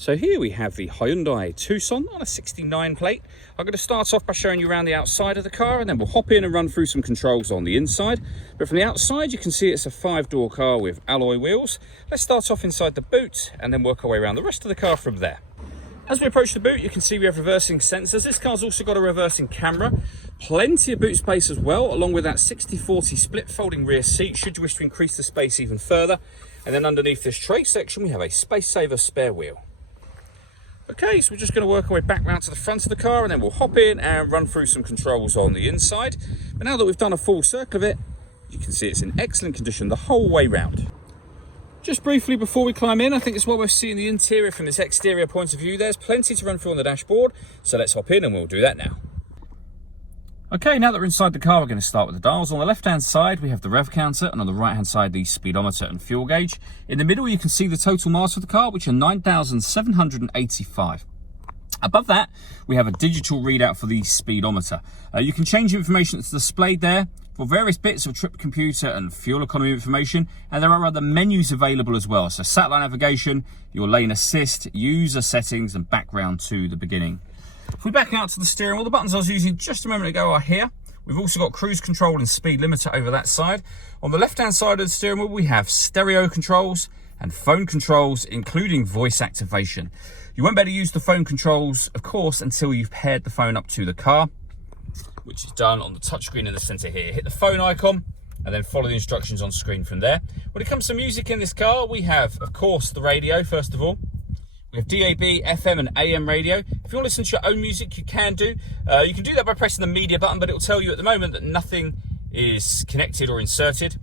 So here we have the Hyundai Tucson on a 69 plate. I'm going to start off by showing you around the outside of the car, and then we'll hop in and run through some controls on the inside. But from the outside, you can see it's a 5-door car with alloy wheels. Let's start off inside the boot and then work our way around the rest of the car from there. As we approach the boot, you can see we have reversing sensors. This car's also got a reversing camera. Plenty of boot space as well, along with that 60/40 split folding rear seat, should you wish to increase the space even further. And then underneath this tray section, we have a space saver spare wheel. Okay, so we're just going to work our way back round to the front of the car, and then we'll hop in and run through some controls on the inside. But now that we've done a full circle of it, you can see it's in excellent condition the whole way round. Just briefly before we climb in, I think it's well worth seeing the interior from this exterior point of view. There's plenty to run through on the dashboard, so let's hop in and we'll do that now. Okay, now that we're inside the car, we're going to start with the dials. On the left-hand side, we have the rev counter, and on the right-hand side, the speedometer and fuel gauge. In the middle, you can see the total miles of the car, which are 9,785. Above that, we have a digital readout for the speedometer. You can change information that's displayed there for various bits of trip computer and fuel economy information, and there are other menus available as well. So satellite navigation, your lane assist, user settings, and background to the beginning. If we back out to the steering wheel, the buttons I was using just a moment ago are here. We've also got cruise control and speed limiter over that side. On the left-hand side of the steering wheel, we have stereo controls and phone controls, including voice activation. You won't be able to use the phone controls, of course, until you've paired the phone up to the car, which is done on the touchscreen in the center here. Hit the phone icon and then follow the instructions on screen from there. When it comes to music in this car, we have, of course, the radio, first of all. We have DAB, FM and AM radio. If you want to listen to your own music, you can do. You can do that by pressing the media button, but it will tell you at the moment that nothing is connected or inserted.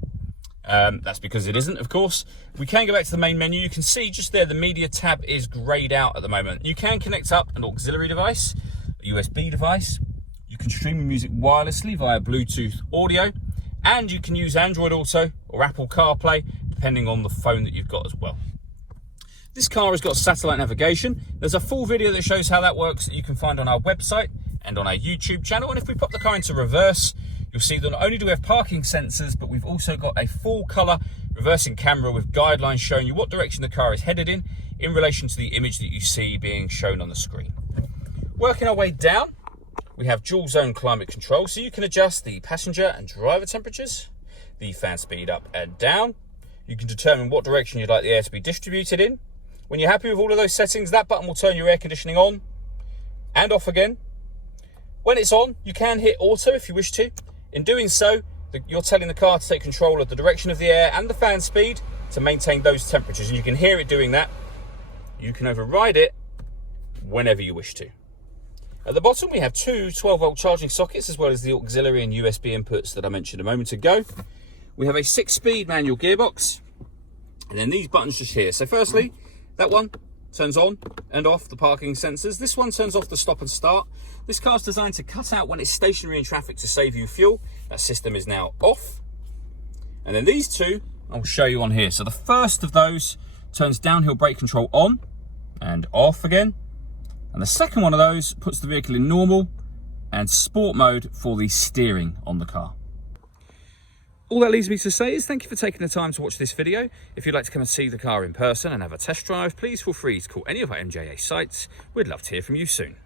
That's because it isn't, of course. We can go back to the main menu. You can see just there the media tab is greyed out at the moment. You can connect up an auxiliary device, a USB device. You can stream your music wirelessly via Bluetooth audio, and you can use Android Auto or Apple CarPlay, depending on the phone that you've got as well. This car has got satellite navigation. There's a full video that shows how that works that you can find on our website and on our YouTube channel. And if we pop the car into reverse, you'll see that not only do we have parking sensors, but we've also got a full colour reversing camera with guidelines showing you what direction the car is headed in relation to the image that you see being shown on the screen. Working our way down, we have dual zone climate control, so you can adjust the passenger and driver temperatures, the fan speed up and down. You can determine what direction you'd like the air to be distributed in. When you're happy with all of those settings, that button will turn your air conditioning on and off again. When it's on, you can hit auto if you wish to. In doing so, you're telling the car to take control of the direction of the air and the fan speed to maintain those temperatures, and you can hear it doing that. You can override it whenever you wish to. At the bottom, we have two 12-volt charging sockets, as well as the auxiliary and USB inputs that I mentioned a moment ago. We have a 6-speed manual gearbox, and then these buttons just here. So firstly, that one turns on and off the parking sensors. This one turns off the stop and start. This car's designed to cut out when it's stationary in traffic to save you fuel. That system is now off. And then these two, I'll show you on here. So the first of those turns downhill brake control on and off again. And the second one of those puts the vehicle in normal and sport mode for the steering on the car. All that leaves me to say is thank you for taking the time to watch this video. If you'd like to come and see the car in person and have a test drive, please feel free to call any of our MJA sites. We'd love to hear from you soon.